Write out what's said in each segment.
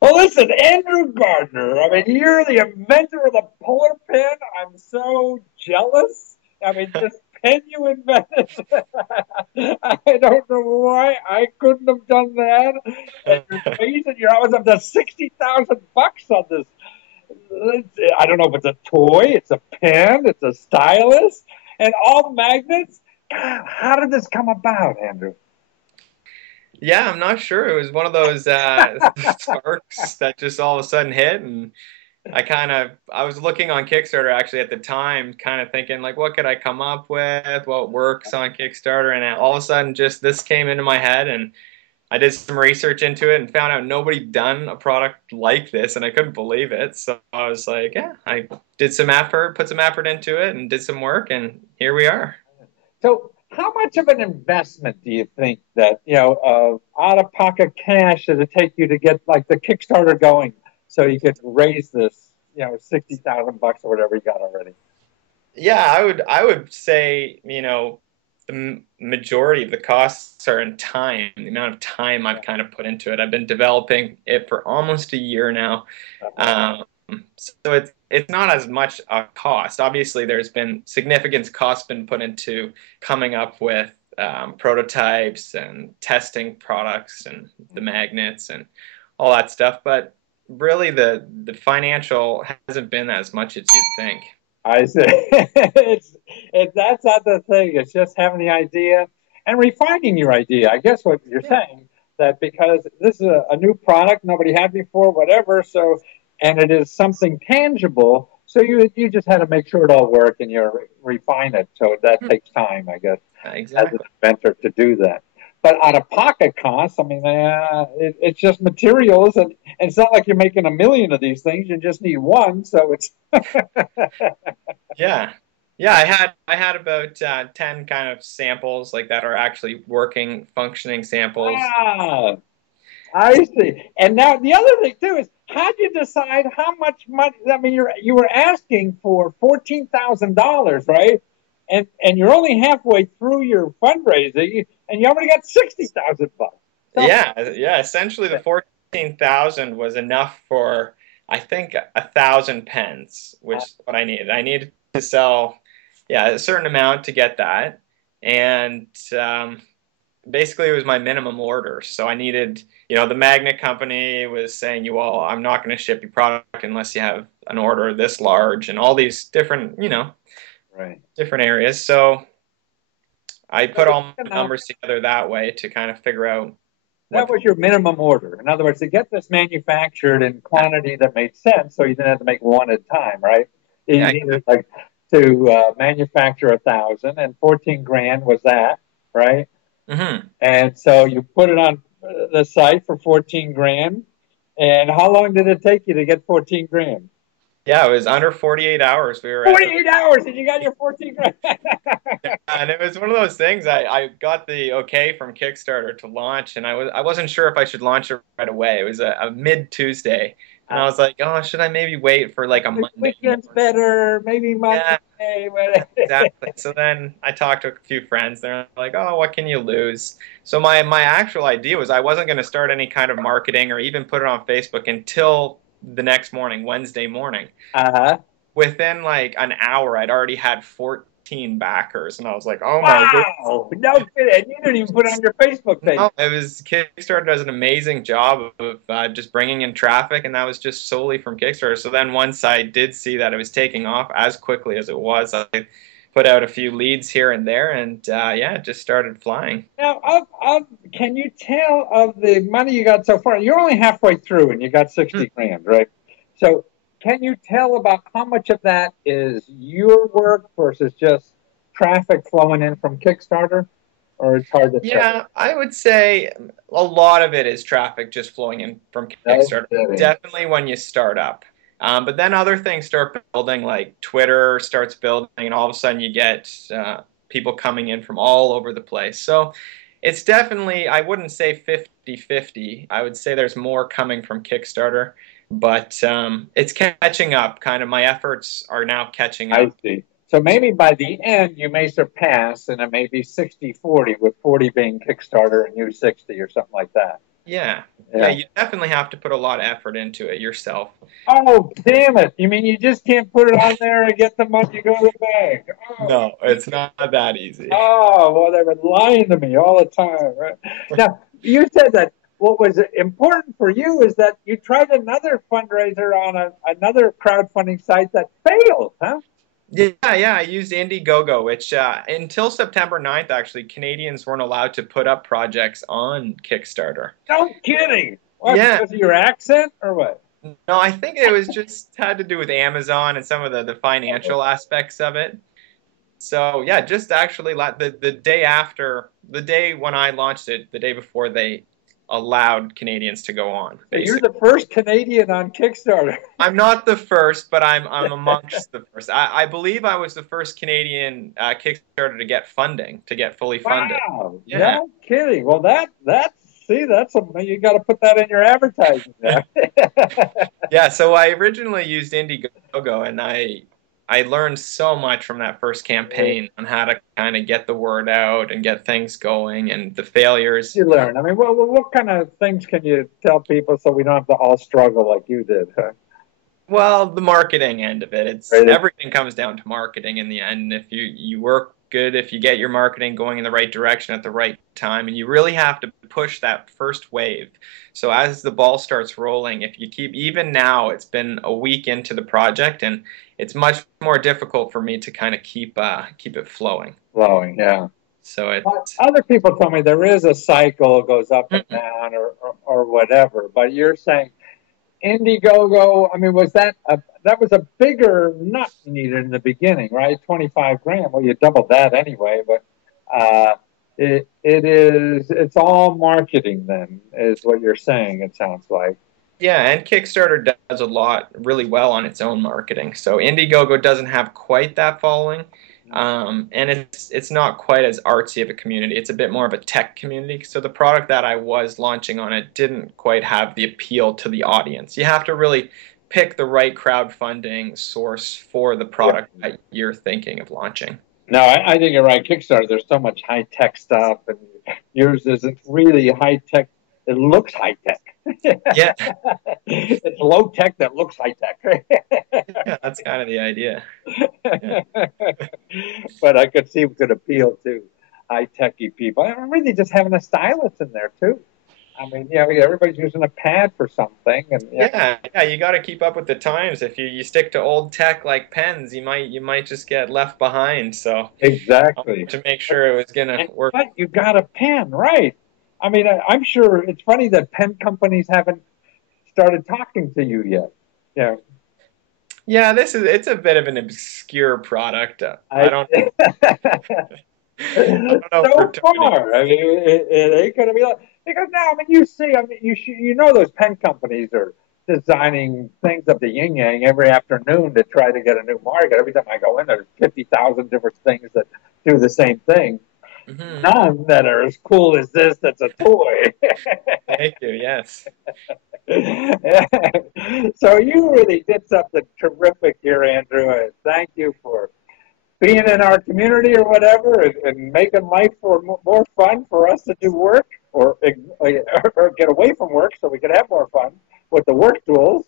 Well, listen, Andrew Gardner. I mean, you're the inventor of the polar pen. I'm so jealous. I mean, this pen you invented. I don't know why I couldn't have done that. And you're raising, you're always up to $60,000 on this. I don't know if it's a toy, it's a pen, it's a stylus, and all magnets. God, how did this come about, Andrew? Yeah, I'm not sure. It was one of those sparks that just all of a sudden hit, and I was looking on Kickstarter actually at the time, kind of thinking like, what could I come up with? What works on Kickstarter? And all of a sudden, just this came into my head, and I did some research into it and found out nobody done a product like this, and I couldn't believe it. So I was like, yeah, I did some effort, put some effort into it, and did some work, and here we are. So, how much of an investment do you think that out of pocket cash does it take you to get like the Kickstarter going, so you could raise this, $60,000 or whatever you got already? Yeah, I would say, the majority of the costs are in time, the amount of time I've kind of put into it. I've been developing it for almost a year now. Um, so it's not as much a cost. Obviously, there's been significant cost been put into coming up with prototypes and testing products and the magnets and all that stuff. But really, the financial hasn't been as much as you'd think. I say that's not the thing. It's just having the idea and refining your idea. I guess what you're saying that because this is a new product nobody had before, whatever. So, and it is something tangible. So you just had to make sure it all worked and you refine it. So that takes time, I guess, as an Exactly. inventor to do that. But out of pocket costs, I mean, it's just materials, and it's not like you're making a million of these things. You just need one, so it's Yeah. Yeah, I had about 10 kind of samples like that are actually working, functioning samples. ah, I see. And now the other thing too is how do you decide how much money? I mean, you were asking for $14,000, right? And you're only halfway through your fundraising, and you already got $60,000. So Yeah, yeah, essentially the 14,000 was enough for I think 1,000 pens, which is what I needed. I needed to sell, yeah, a certain amount to get that. And basically it was my minimum order. So I needed, the magnet company was saying, you well, I'm not going to ship your product unless you have an order this large and all these different, right. different areas. So I So put all my enough. numbers together that way to kind of figure out That what. was your minimum order. In other words, to get this manufactured in quantity that made sense, so you didn't have to make one at a time, right? You Yeah, needed like to manufacture 1,000, and 14 grand was that, right? hmm And so you put it on the site for 14 grand. And how long did it take you to get 14 grand? yeah, it was under 48 hours. We were at the 48 hours and you got your 14 grand. Yeah, and it was one of those things. I got the okay from Kickstarter to launch, and I wasn't sure if I should launch it right away. It was a mid Tuesday, and I was like, oh, should I maybe wait for like a Monday Weekend's morning? better, maybe Monday. Yeah, exactly. So then I talked to a few friends. They're like, oh, what can you lose? So my actual idea was I wasn't going to start any kind of marketing or even put it on Facebook until the next morning, Wednesday morning. Uh-huh. Within like an hour, I'd already had 14 backers, and I was like, "Oh my goodness!" Wow. No kidding. You didn't even put it on your Facebook page. No, it was Kickstarter does an amazing job of just bringing in traffic, and that was just solely from Kickstarter. So then once I did see that it was taking off as quickly as it was, I put out a few leads here and there, and yeah, it just started flying. Now, can you tell of the money you got so far? You're only halfway through and you got Hmm. 60 grand, right? So, can you tell about how much of that is your work versus just traffic flowing in from Kickstarter? Or it's hard to tell? Yeah, I would say a lot of it is traffic just flowing in from No Kickstarter. kidding. Definitely when you start up. But then other things start building, like Twitter starts building, and all of a sudden you get people coming in from all over the place. So it's definitely, I wouldn't say 50-50. I would say there's more coming from Kickstarter, but it's catching up. Kind of my efforts are now catching I up. see. So maybe by the end you may surpass and it may be 60-40, with 40 being Kickstarter and you 60 or something like that. Yeah. Yeah, Yeah. you definitely have to put a lot of effort into it yourself. Oh, damn it. You mean you just can't put it on there and get the money to go to the bank? Oh, No, it's not that easy. oh, well, they were lying to me all the time, right? Now, you said that what was important for you is that you tried another fundraiser on another crowdfunding site that failed, huh? Yeah, yeah, I used Indiegogo, which until September 9th, actually, Canadians weren't allowed to put up projects on Kickstarter. No kidding. What, Yeah, because of your accent or what? no, I think it was just had to do with Amazon and some of the financial aspects of it. So yeah, just actually the day after, the day when I launched it, the day before they allowed Canadians to go on, So you're basically. the first Canadian on Kickstarter. I'm not the first, but I'm amongst the first. I believe I was the first Canadian Kickstarter to get funding, to get fully funded. Wow. Yeah. No kidding. Well, that's, see, that's a, you got to put that in your advertising there. Yeah, so I originally used Indiegogo, and I learned so much from that first campaign on how to kind of get the word out and get things going, and the failures. You learn. I mean, what kind of things can you tell people so we don't have to all struggle like you did? Huh? Well, the marketing end of it, it's Right. everything comes down to marketing in the end. If you work good, if you get your marketing going in the right direction at the right time, and you really have to push that first wave. So as the ball starts rolling, if you keep, even now, it's been a week into the project, and it's much more difficult for me to kind of keep it flowing. Flowing, yeah. So it. But other people tell me there is a cycle, it goes up and down or whatever. But you're saying Indiegogo, I mean, that was a bigger nut needed in the beginning, right? 25 grand. Well, you doubled that anyway, but it's all marketing then, is what you're saying, it sounds like. Yeah, and Kickstarter does a lot really well on its own marketing. So Indiegogo doesn't have quite that following, and it's not quite as artsy of a community. It's a bit more of a tech community. So the product that I was launching on it didn't quite have the appeal to the audience. You have to really pick the right crowdfunding source for the product that you're thinking of launching. No, I think you're right. Kickstarter, there's so much high tech stuff, and yours isn't really high tech. It looks high tech. Yeah, It's low tech that looks high tech. yeah, that's kind of the idea. Yeah. But I could see it could appeal to high techy people. I'm really just having a stylus in there too. I mean, everybody's using a pad for something, and Yeah, yeah, you got to keep up with the times. If you stick to old tech like pens, you might just get left behind. So exactly. to make sure it was gonna work. But you got a pen, right? I mean, I'm sure it's funny that pen companies haven't started talking to you yet. Yeah, Yeah, it's a bit of an obscure product. I I don't I don't know if we're so targeting. far. I mean, it ain't gonna be like because now. I mean, you see, I mean, you know those pen companies are designing things of the yin yang every afternoon to try to get a new market. Every time I go in, there's 50,000 different things that do the same thing. Hmm. None that are as cool as this. That's a toy. Thank you. Yes. So you really did something terrific here, Andrew. And thank you for being in our community or whatever, and making life more fun for us to do work or get away from work so we can have more fun with the work tools,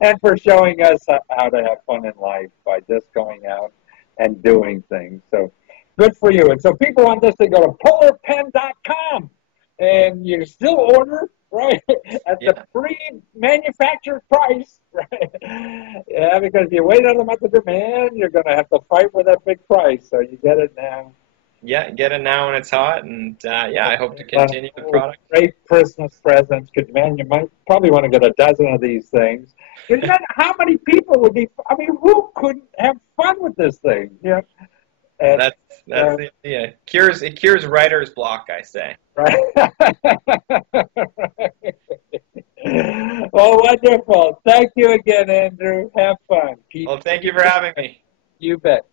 and for showing us how to have fun in life by just going out and doing things. So good for you. And so people want this to go to polarpen.com and you still order, right, at the Yeah. pre-manufactured price, right? Yeah, because you wait on them at the demand, you're going to have to fight with that big price. So you get it now. Yeah. Get it now when it's hot, and yeah, I hope to continue the product. Great Christmas presents. Because, man, you might probably want to get a dozen of these things. Because how many people would be, I mean, who couldn't have fun with this thing? Yeah. And, That's the idea. It cures writer's block, I say. right. Well, wonderful. Thank you again, Andrew. Have fun. Well, thank you for having me. You bet.